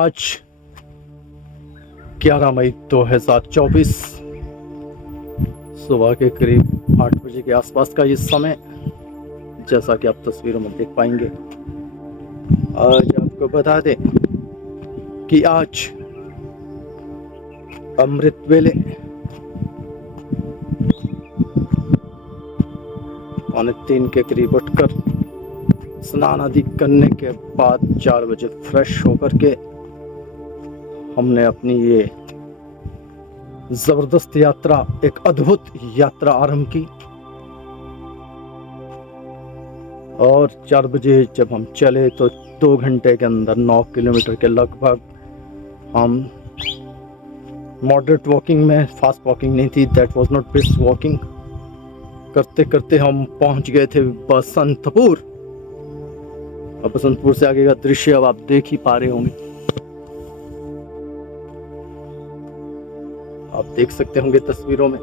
आज 11 मई 2024 सुबह के करीब 8 बजे के आसपास का ये समय, जैसा कि आप तस्वीरों में देख पाएंगे। आज आपको बता दें कि आज अमृत वेले 2:45 के करीब उठकर स्नान आदि करने के बाद 4 बजे फ्रेश होकर के हमने अपनी ये जबरदस्त यात्रा, एक अद्भुत यात्रा आरंभ की। और 4 बजे जब हम चले तो 2 घंटे के अंदर 9 किलोमीटर के लगभग हम मॉडरेट वॉकिंग में, फास्ट वॉकिंग नहीं थी, that was not brisk walking, करते करते हम पहुंच गए थे बसंतपुर। और बसंतपुर से आगे का दृश्य अब आप देख ही पा रहे होंगे, आप देख सकते होंगे तस्वीरों में।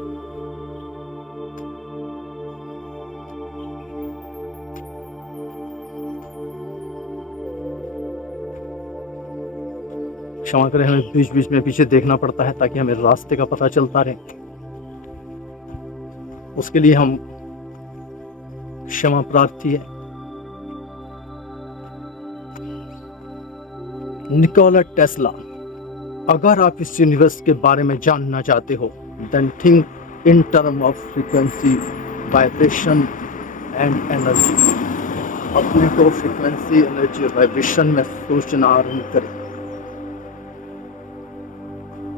क्षमा करें, हमें बीच बीच में पीछे देखना पड़ता है ताकि हमें रास्ते का पता चलता रहे, उसके लिए हम क्षमा प्रार्थी है। निकोला टेस्ला, अगर आप इस यूनिवर्स के बारे में जानना चाहते हो, then think in term of frequency, vibration and energy. अपने को फ्रीक्वेंसी, एनर्जी और वाइब्रेशन में सोचना आरंभ करें।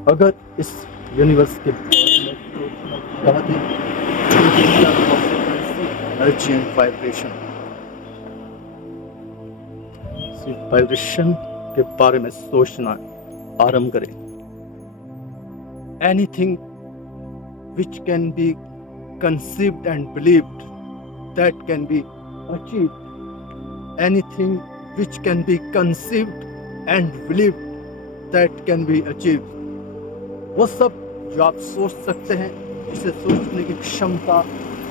अगर इस यूनिवर्स के बारे में सोचना चाहते हैं, एनर्जी एंड वाइब्रेशन, वाइब्रेशन के बारे में सोचना आरंभ करें। Anything which can be conceived and believed, that can be achieved. Anything which can be conceived and believed, that can be achieved. वो सब जो आप सोच सकते हैं, जिसे सोचने की क्षमता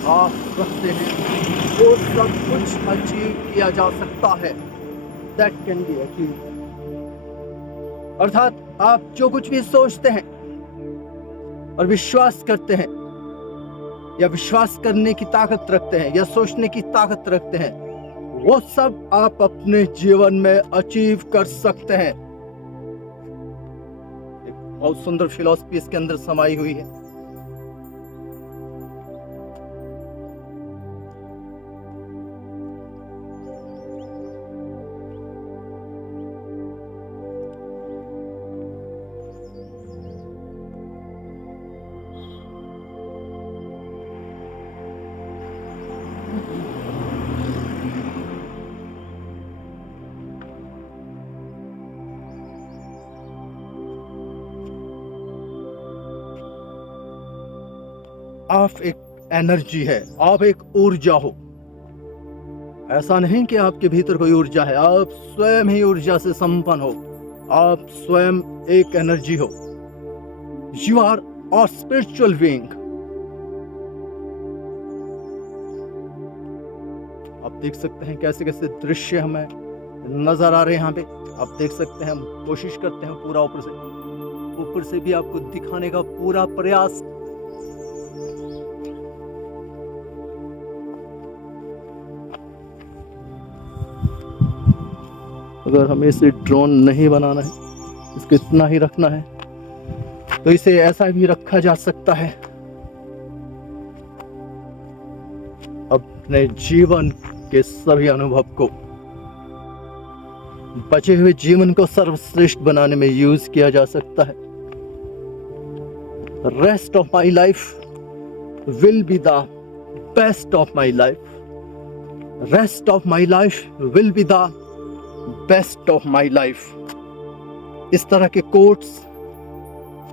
आप रखते हैं, वो सब कुछ अचीव किया जा सकता है, दैट कैन बी अचीव्ड। अर्थात आप जो कुछ भी सोचते हैं और विश्वास करते हैं, या विश्वास करने की ताकत रखते हैं, या सोचने की ताकत रखते हैं, वो सब आप अपने जीवन में अचीव कर सकते हैं। एक बहुत सुंदर फिलॉसफी इसके अंदर समाई हुई है। आप एक एनर्जी है, आप एक ऊर्जा हो। ऐसा नहीं कि आपके भीतर कोई ऊर्जा है, आप स्वयं ही ऊर्जा से संपन्न हो, आप स्वयं एक एनर्जी हो। You are a spiritual being. आप देख सकते हैं कैसे कैसे दृश्य हमें नजर आ रहे हैं यहाँ पे। आप देख सकते हैं, हम कोशिश करते हैं पूरा ऊपर से भी आपको दिखाने का पूरा प्रयास। अगर हमें इसे ड्रोन नहीं बनाना है, इसको इतना ही रखना है, तो इसे ऐसा भी रखा जा सकता है। अपने जीवन के सभी अनुभव को, बचे हुए जीवन को सर्वश्रेष्ठ बनाने में यूज किया जा सकता है। Rest of my life will be the best of my life. Rest of my life will be the best of my life. इस तरह के कोट्स,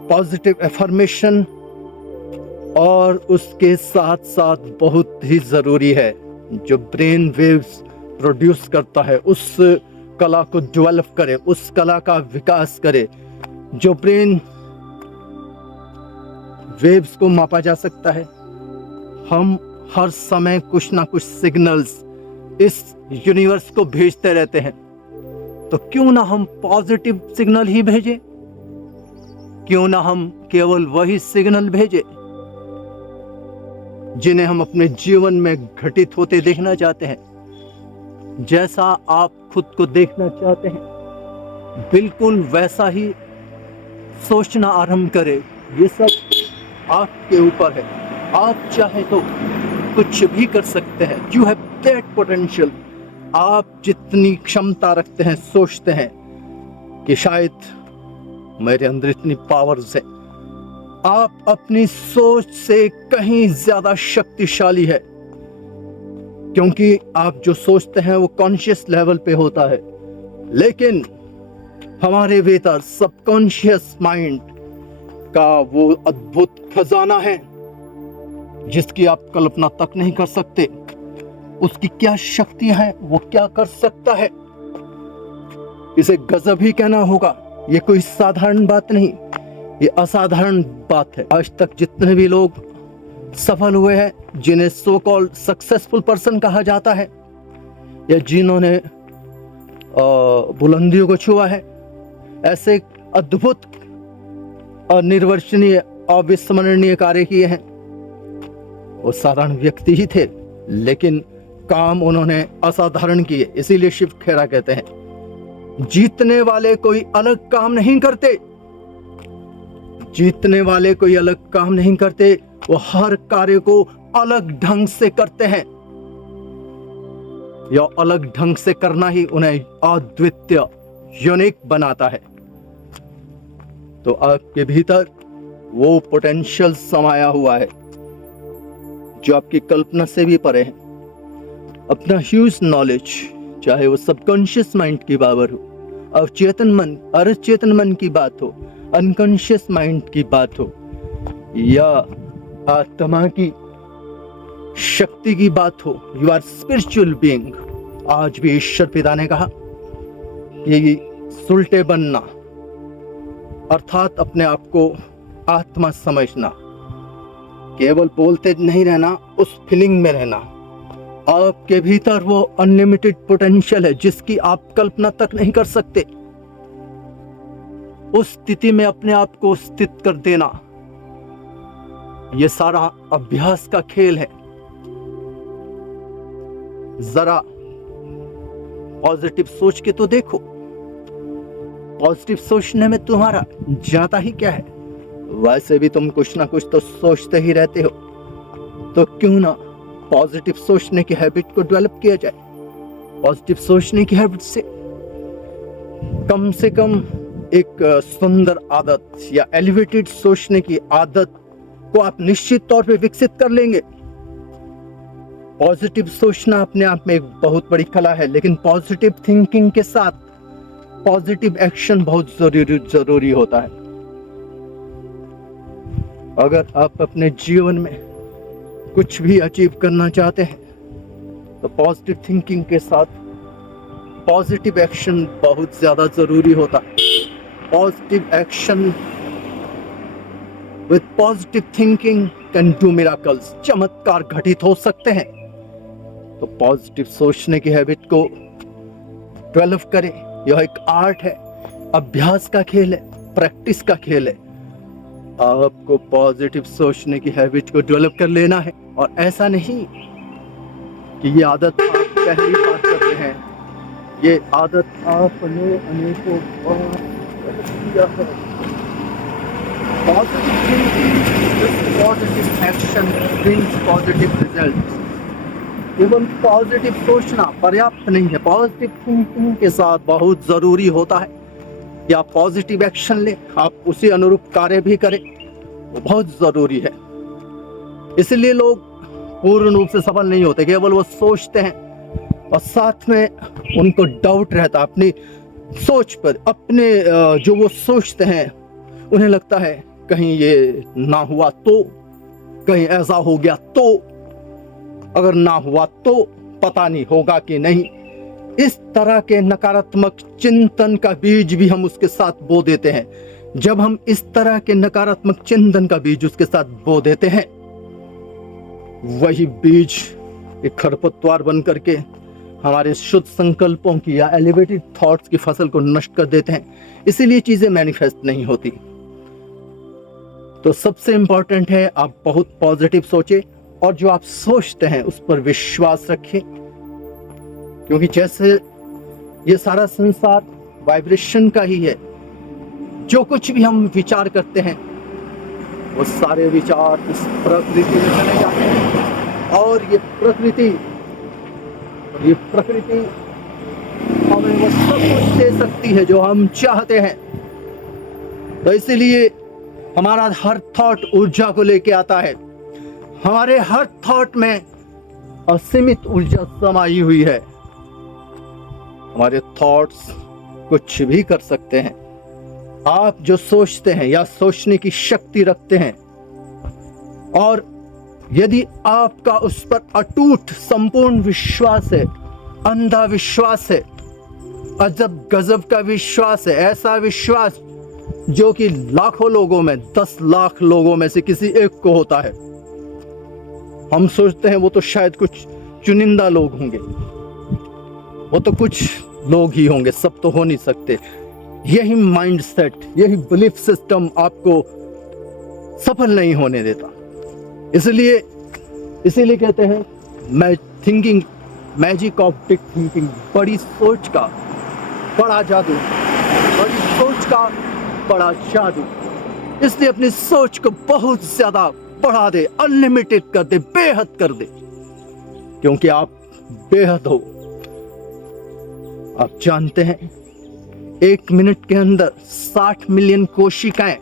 पॉजिटिव एफर्मेशन, और उसके साथ साथ बहुत ही जरूरी है, जो ब्रेन वेव्स प्रोड्यूस करता है, उस कला को डेवलप करे, उस कला का विकास करे। जो ब्रेन वेव्स को मापा जा सकता है। हम हर समय कुछ ना कुछ सिग्नल्स इस यूनिवर्स को भेजते रहते हैं। तो क्यों ना हम पॉजिटिव सिग्नल ही भेजें, क्यों ना हम केवल वही सिग्नल भेजें जिन्हें हम अपने जीवन में घटित होते देखना चाहते हैं, जैसा आप खुद को देखना चाहते हैं बिल्कुल वैसा ही सोचना आरंभ करें। ये सब आपके ऊपर है, आप चाहे तो कुछ भी कर सकते हैं। You have that potential. आप जितनी क्षमता रखते हैं, सोचते हैं कि शायद मेरे अंदर इतनी पावर्स है, आप अपनी सोच से कहीं ज्यादा शक्तिशाली है, क्योंकि आप जो सोचते हैं वो कॉन्शियस लेवल पे होता है। लेकिन हमारे भीतर सबकॉन्शियस माइंड का वो अद्भुत खजाना है जिसकी आप कल्पना तक नहीं कर सकते। उसकी क्या शक्तियां हैं, वो क्या कर सकता है, इसे गजब ही कहना होगा। ये कोई साधारण बात नहीं, ये असाधारण बात है। आज तक जितने भी लोग सफल हुए हैं, जिन्हें सो कॉल्ड सक्सेसफुल पर्सन कहा जाता है, या जिन्होंने बुलंदियों को छुआ है, ऐसे अद्भुत अनिर्वचनीय अविस्मरणीय कार्य किए हैं, वो साधारण व्यक्ति ही थे, लेकिन काम उन्होंने असाधारण किए। इसीलिए शिव खेरा कहते हैं, जीतने वाले कोई अलग काम नहीं करते, जीतने वाले कोई अलग काम नहीं करते, वो हर कार्य को अलग ढंग से करते हैं। यह अलग ढंग से करना ही उन्हें अद्वितीय, यूनिक बनाता है। तो आपके भीतर वो पोटेंशियल समाया हुआ है जो आपकी कल्पना से भी परे है। अपना ह्यूज नॉलेज, चाहे वो सबकॉन्शियस माइंड की पावर हो, अवचेतन मन, अचेतन मन की बात हो, अनकॉन्शियस माइंड की बात हो, या आत्मा की शक्ति की बात हो, यू आर स्पिरिचुअल बीइंग। आज भी ईश्वर पिता ने कहा कि सुलटे बनना अर्थात अपने आप को आत्मा समझना, केवल बोलते नहीं रहना, उस फीलिंग में रहना। आपके भीतर वो अनलिमिटेड पोटेंशियल है जिसकी आप कल्पना तक नहीं कर सकते। उस स्थिति में अपने आप को स्थित कर देना, ये सारा अभ्यास का खेल है। जरा पॉजिटिव सोच के तो देखो, पॉजिटिव सोचने में तुम्हारा जाता ही क्या है, वैसे भी तुम कुछ ना कुछ तो सोचते ही रहते हो। तो क्यों ना पॉजिटिव सोचने की हैबिट को डेवलप किया जाए। पॉजिटिव सोचने की हैबिट से कम एक सुंदर आदत या एलिवेटेड सोचने की आदत को आप निश्चित तौर पे विकसित कर लेंगे। पॉजिटिव सोचना अपने आप में एक बहुत बड़ी कला है, लेकिन पॉजिटिव थिंकिंग के साथ पॉजिटिव एक्शन बहुत जरूरी होता है। अगर आप अपने जीवन में कुछ भी अचीव करना चाहते हैं तो पॉजिटिव थिंकिंग के साथ पॉजिटिव एक्शन बहुत ज्यादा जरूरी होता है। Positive action with positive thinking can do miracles. चमत्कार घटित हो सकते हैं। तो पॉजिटिव सोचने की हैबिट को डेवलप करें। यह एक आर्ट है, अभ्यास का खेल है, प्रैक्टिस का खेल है। आपको पॉजिटिव सोचने की हैबिट को डेवलप कर लेना है, और ऐसा नहीं कि ये आदत आप पहली बार करते हैं, ये आदत आपने अनेकों बार किया है। Positive thinking, positive action brings positive result. केवल पॉजिटिव सोचना पर्याप्त नहीं है, पॉजिटिव थिंकिंग के साथ बहुत जरूरी होता है कि आप पॉजिटिव एक्शन लें, आप उसी अनुरूप कार्य भी करें, वो बहुत जरूरी है। इसलिए लोग पूर्ण रूप से सफल नहीं होते, केवल वो सोचते हैं और साथ में उनको डाउट रहता है अपनी सोच पर। अपने जो वो सोचते हैं उन्हें लगता है कहीं ये ना हुआ तो, कहीं ऐसा हो गया तो, अगर ना हुआ तो पता नहीं होगा कि नहीं। इस तरह के नकारात्मक चिंतन का बीज भी हम उसके साथ बो देते हैं। जब हम इस तरह के नकारात्मक चिंतन का बीज उसके साथ बो देते हैं, वही बीज एक खरपतवार बन करके हमारे शुद्ध संकल्पों की या एलिवेटेड थॉट्स की फसल को नष्ट कर देते हैं, इसीलिए चीजें मैनिफेस्ट नहीं होती। तो सबसे इंपॉर्टेंट है आप बहुत पॉजिटिव सोचें और जो आप सोचते हैं उस पर विश्वास रखें, क्योंकि जैसे ये सारा संसार वाइब्रेशन का ही है। जो कुछ भी हम विचार करते हैं वो सारे विचार इस प्रकृति में चले जाते हैं और ये प्रकृति हमें वो सब कुछ दे सकती है जो हम चाहते हैं। तो इसीलिए हमारा हर थॉट ऊर्जा को लेके आता है। हमारे हर थॉट में असीमित ऊर्जा समाई हुई है। हमारे थॉट्स कुछ भी कर सकते हैं। आप जो सोचते हैं या सोचने की शक्ति रखते हैं, और यदि आपका उस पर अटूट संपूर्ण विश्वास है, अंधा विश्वास है, अजब गजब का विश्वास है, ऐसा विश्वास जो कि लाखों लोगों में 10 लाख लोगों में से किसी एक को होता है। हम सोचते हैं वो तो शायद कुछ चुनिंदा लोग होंगे, वो तो कुछ लोग ही होंगे, सब तो हो नहीं सकते। यही माइंडसेट, यही बिलीफ सिस्टम आपको सफल नहीं होने देता। इसलिए कहते हैं thinking magic of big thinking, बड़ी सोच का बड़ा जादू, बड़ी सोच का बड़ा जादू। इसलिए अपनी सोच को बहुत ज्यादा बढ़ा दे, अनलिमिटेड कर दे, बेहद कर दे, क्योंकि आप बेहद हो। आप जानते हैं 1 मिनट के अंदर 60 मिलियन कोशिकाएं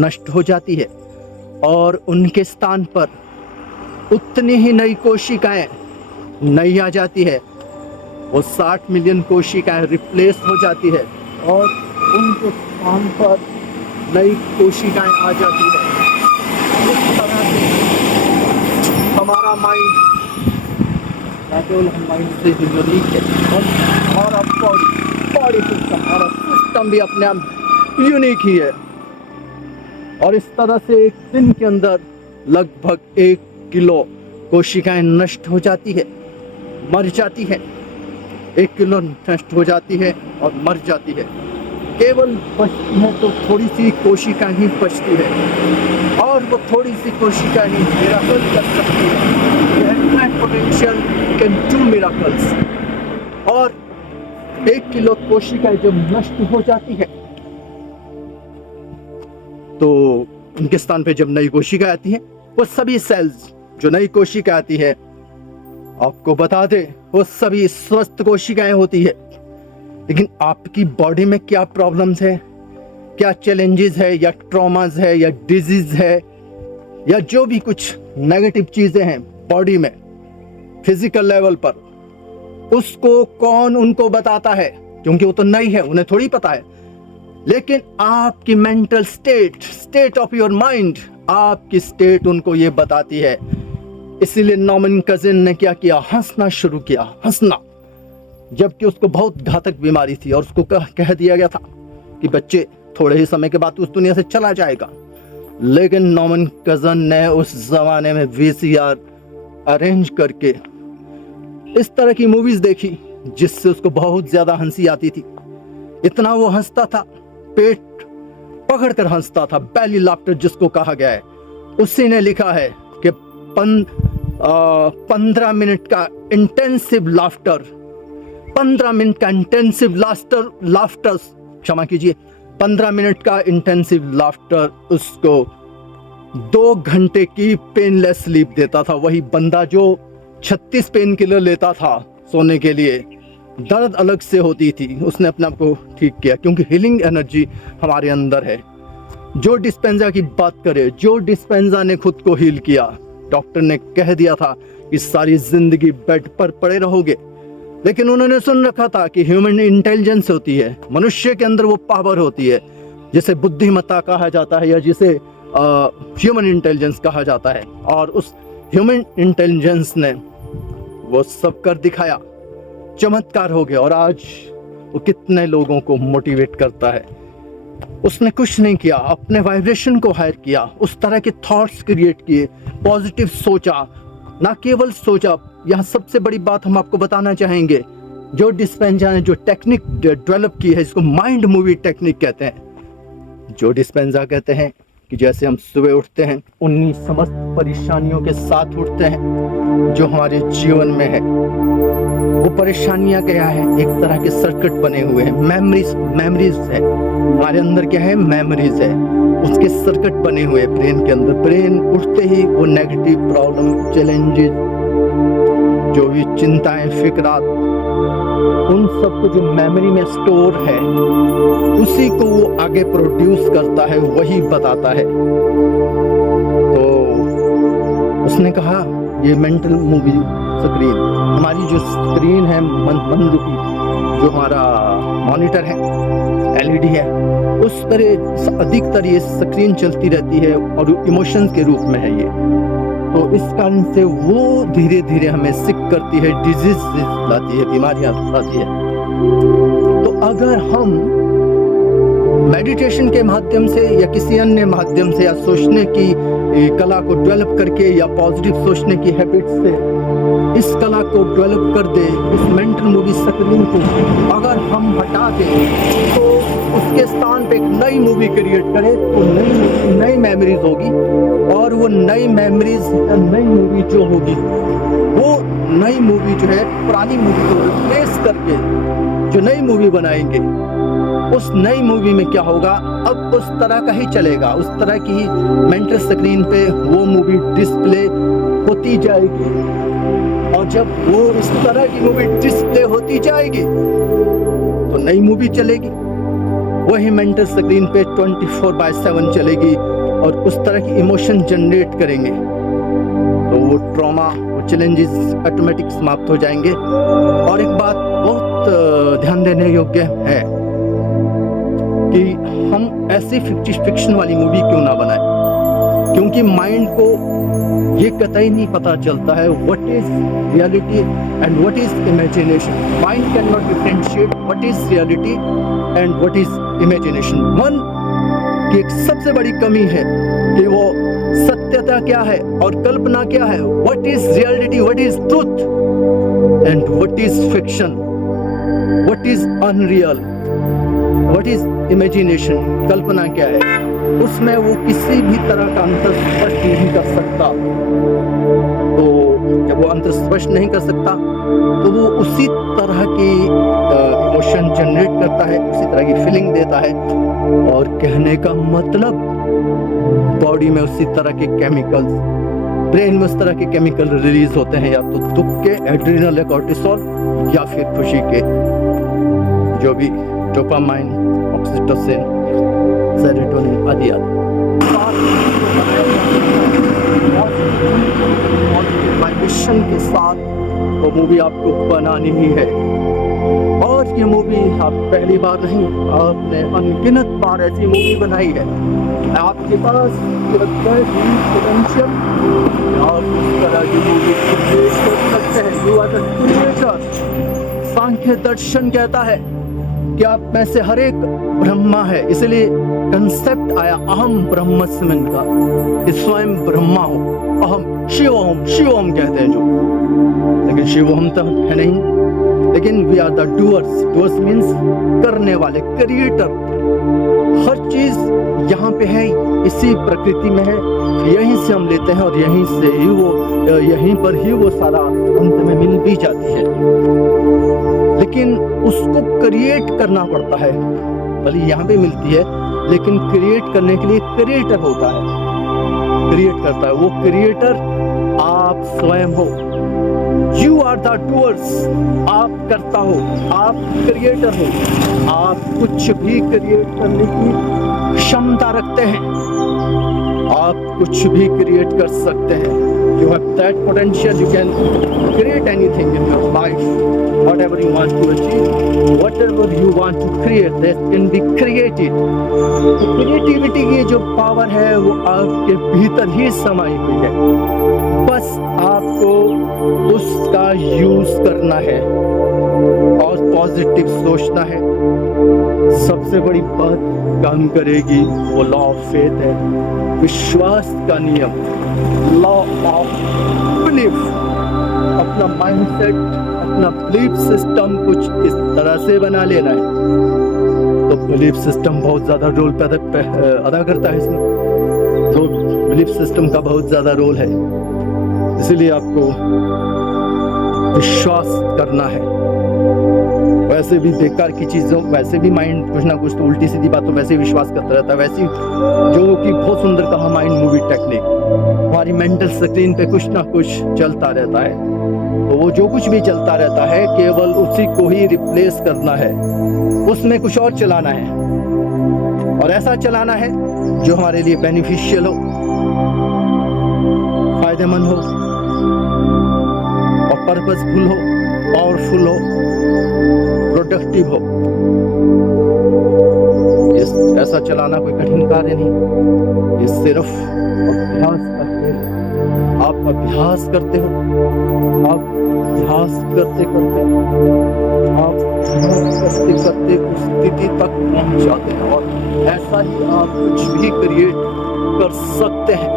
नष्ट हो जाती है और उनके स्थान पर उतनी ही नई कोशिकाएं नई आ जाती है। वो 60 मिलियन कोशिकाएं रिप्लेस हो जाती है और उनके स्थान पर नई कोशिकाएं आ जाती है। इस तरह से हमारा माइंड ना केवल माइंड से यूनिक है, और हमारा बॉडी सिस्टम, हमारा सिस्टम भी अपने आप यूनिक ही है। और इस तरह से एक दिन के अंदर लगभग 1 किलो कोशिकाएं नष्ट हो जाती है, मर जाती है। 1 किलो नष्ट हो जाती है और मर जाती है। केवल बचती है तो थोड़ी सी कोशिका ही बचती है, और वो थोड़ी सी कोशिका ही मिराकल कर सकती है। Potential can do miracles. और 1 किलो कोशिकाएं जब नष्ट हो जाती है तो उनके स्थान पे जब नई कोशिका आती है, वो सभी सेल्स जो नई कोशिका आती है, आपको बता दे, वो सभी स्वस्थ कोशिकाएं होती है। लेकिन आपकी बॉडी में क्या प्रॉब्लम्स है, क्या चैलेंजेस है, या ट्रॉमास है, या डिजीज है, या जो भी कुछ नेगेटिव चीजें हैं बॉडी में फिजिकल लेवल पर, उसको कौन उनको बताता है? क्योंकि वो तो नई है, उन्हें थोड़ी पता है। लेकिन आपकी mental state of your mind, आपकी स्टेट उनको ये बताती है। इसीलिए नॉर्मन कजिन ने क्या किया? हंसना शुरू किया, हंसना, जबकि उसको बहुत घातक बीमारी थी और उसको कह दिया गया था कि बच्चे थोड़े ही समय के बाद उस दुनिया से चला जाएगा। लेकिन नॉर्मन कजिन ने उस जमाने में VCR अरेंज करके इस तरह की मूवीज देखी जिससे उसको बहुत ज्यादा हंसी आती थी। इतना वो हंसता था, पेट पकड़कर हंसता था, बैली लाफ्टर जिसको कहा गया है। उसी ने लिखा है कि 15 मिनट का इंटेंसिव लाफ्टर, 15 मिनट का इंटेंसिव लाफ्टर, क्षमा कीजिए, 15 मिनट का इंटेंसिव लाफ्टर उसको 2 घंटे की पेनलेस स्लीप देता था। वही बंदा जो 36 पेन किलर लेता था सोने के लिए, दर्द अलग से होती थी, उसने अपने आप को ठीक किया, क्योंकि हीलिंग एनर्जी हमारे अंदर है। जो डिस्पेंजा की बात करे, जो डिस्पेंजा ने खुद को हील किया, डॉक्टर ने कह दिया था कि सारी जिंदगी बेड पर पड़े रहोगे, लेकिन उन्होंने सुन रखा था कि ह्यूमन इंटेलिजेंस होती है, मनुष्य के अंदर वो पावर होती है जिसे बुद्धिमत्ता कहा जाता है, या जिसे ह्यूमन इंटेलिजेंस कहा जाता है। और उस ह्यूमन इंटेलिजेंस ने वो सब कर दिखाया, चमत्कार हो गया। और आज वो कितने लोगों को मोटिवेट करता है। उसने कुछ नहीं किया, अपने वाइब्रेशन को हायर किया, उस तरह के थॉट्स क्रिएट किए, पॉजिटिव सोचा, ना केवल सोचा। यहाँ सबसे बड़ी बात हम आपको बताना चाहेंगे, जो डिस्पेंजा ने जो टेक्निक डेवलप की है, इसको माइंड मूवी टेक्निक कहते हैं। जो डिस्पेंजा कहते हैं कि जैसे हम सुबह उठते हैं 19 समस्त परेशानियों के साथ उठते हैं जो हमारे जीवन में है। वो परेशानियां क्या है? एक तरह के सर्किट बने हुए हैं, मेमोरीज है हमारे अंदर। क्या है? मेमोरीज है, उसके सर्किट बने हुए हैं ब्रेन के अंदर। ब्रेन उठते ही वो नेगेटिव प्रॉब्लम, चैलेंजेस, जो भी चिंताएं, फिक्रात, उन सब को जो मेमोरी में स्टोर है उसी को वो आगे प्रोड्यूस करता है, वही बताता है। तो उसने कहा ये मेंटल मूवी स्क्रीन, हमारी जो स्क्रीन है मन रूपी, जो हमारा मॉनिटर है, एलईडी है, उस पर अधिकतर ये स्क्रीन चलती रहती है और इमोशंस के रूप में है ये। तो इस कारण से वो धीरे धीरे हमें सिक करती है, डिजीज लाती है, बीमारियां लाती है। तो अगर हम मेडिटेशन के माध्यम से या किसी अन्य माध्यम से या सोचने की कला को डेवलप करके या पॉजिटिव सोचने की हैबिट से इस कला को डेवलप कर दे, इस मेंटल मूवी स्क्रीन को अगर हम हटा दें तो उसके स्थान पे एक नई मूवी क्रिएट करें तो नई मेमोरीज होगी, और वो नई मेमोरीज, नई मूवी जो होगी, वो नई मूवी जो है पुरानी मूवी को रिप्लेस करके जो नई मूवी बनाएंगे, उस नई मूवी में क्या होगा? अब उस तरह का ही चलेगा, उस तरह की मेंटल स्क्रीन पे वो मूवी डिस्प्ले होती जाएगी। और जब वो इस तरह की मूवी डिस्प्ले होती जाएगी तो नई मूवी चलेगी, वही मेंटल स्क्रीन पे 24/7 चलेगी और उस तरह की इमोशन जनरेट करेंगे। तो वो ट्रॉमा, वो चैलेंजेस ऑटोमेटिक समाप्त हो जाएंगे। और एक बात बहुत ध्यान देने योग्य है कि हम ऐसी फिक्शन वाली मूवी क्यों ना बनाएं, क्योंकि माइंड को ये कतई नहीं पता चलता है what is reality and what is imagination. Mind can not differentiate what is reality and what is imagination. मन की एक सबसे बड़ी कमी है कि वो सत्यता क्या है और कल्पना क्या है, what is reality, what is truth and what is fiction, what is unreal, what is imagination, कल्पना क्या है। उसमें वो किसी भी तरह का अंतर स्पष्ट नहीं कर सकता। तो जब वो अंतर स्पष्ट नहीं कर सकता तो वो उसी तरह की इमोशन जनरेट करता है, उसी तरह की फीलिंग देता है। और कहने का मतलब बॉडी में उसी तरह के केमिकल्स, ब्रेन में उस तरह के केमिकल रिलीज होते हैं, या तो दुख के एड्रेनल कॉर्टिसोल या फिर खुशी के जो भी डोपामाइन, ऑक्सीटोसिन, सेरोटोनिन आदि आदि। वाइब्रेशन के साथ वो मूवी आपको बनानी ही है। और ये मूवी आप पहली बार नहीं, आपने अनगिनत बार ऐसी मूवी बनाई है। आपके पास पोटेंशियल, आप उस तरह की मूवी क्रिएट कर सकते हैं। You are the creator. Sankhya दर्शन कहता है कि आप में से हर एक ब्रह्मा है, इसलिए कंसेप्ट आया अहम ब्रह्मस्मिन् का, कि स्वयं ब्रह्मा हो। अहम शिवोहम, शिवोहम कहते हैं जो, लेकिन शिवोहम तो है नहीं, लेकिन we are the doers. Doers means करने वाले, क्रिएटर। हर चीज यहाँ पे है, इसी प्रकृति में है, यहीं से हम लेते हैं और यहीं से ही वो, यहीं पर ही वो सारा अंत में मिल भी जाती है। लेकिन उसको क्रिएट करना पड़ता है। भले यहाँ पे मिलती है, लेकिन क्रिएट करने के लिए क्रिएटर होता है, क्रिएट करता है। वो क्रिएटर आप स्वयं हो। You are the doers. आप करता हो, आप क्रिएटर हो। आप कुछ भी क्रिएट करने की क्षमता रखते हैं, आप कुछ भी क्रिएट कर सकते हैं। You have that potential. You can create anything in your life. Whatever you want to achieve, whatever you want to create, that can be created. तो क्रिएटिविटी की जो पावर है वो आपके भीतर ही समाई हुई है। बस आपको उसका यूज करना है और पॉजिटिव सोचना है। सबसे बड़ी बात काम करेगी वो लॉ ऑफ फेथ है, विश्वास का नियम, लॉ ऑफ बिलीफ। अपना माइंडसेट, अपना बिलीफ सिस्टम कुछ इस तरह से बना लेना है, तो बिलीफ सिस्टम बहुत ज़्यादा रोल अदा करता है इसमें। तो बिलीफ सिस्टम का बहुत ज़्यादा रोल है, इसीलिए आपको विश्वास करना है। वैसे भी बेकार की चीज़ों, वैसे भी माइंड कुछ ना कुछ तो उल्टी सीधी बातों वैसे ही विश्वास करता रहता है। वैसे जो कि बहुत सुंदर कहा माइंड मूवी टेक्निक, हमारी मेंटल स्क्रीन पे कुछ ना कुछ चलता रहता है, तो वो जो कुछ भी चलता रहता है केवल उसी को ही रिप्लेस करना है, उसमें कुछ और चलाना है, और ऐसा चलाना है जो हमारे लिए बेनिफिशियल हो, फायदेमंद हो और पर्पसफुल हो, पावरफुल हो, प्रोडक्टिव हो। ऐसा चलाना कोई कठिन कार्य नहीं, ये सिर्फ अभ्यास करते हो। आप अभ्यास करते हो, आप अभ्यास करते करते आप उस स्थिति तक पहुंच जाते हैं, और ऐसा ही आप कुछ भी क्रिएट कर सकते हैं।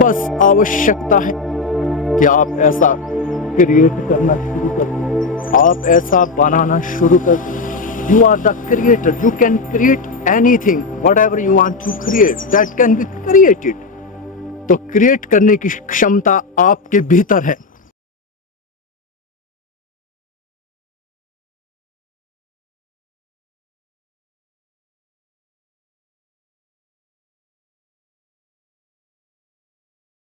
बस आवश्यकता है कि आप ऐसा क्रिएट करना शुरू कर, आप ऐसा बनाना शुरू कर। You are the creator. You can create anything, whatever you want to create, that can be created. तो क्रिएट करने की क्षमता आपके भीतर है।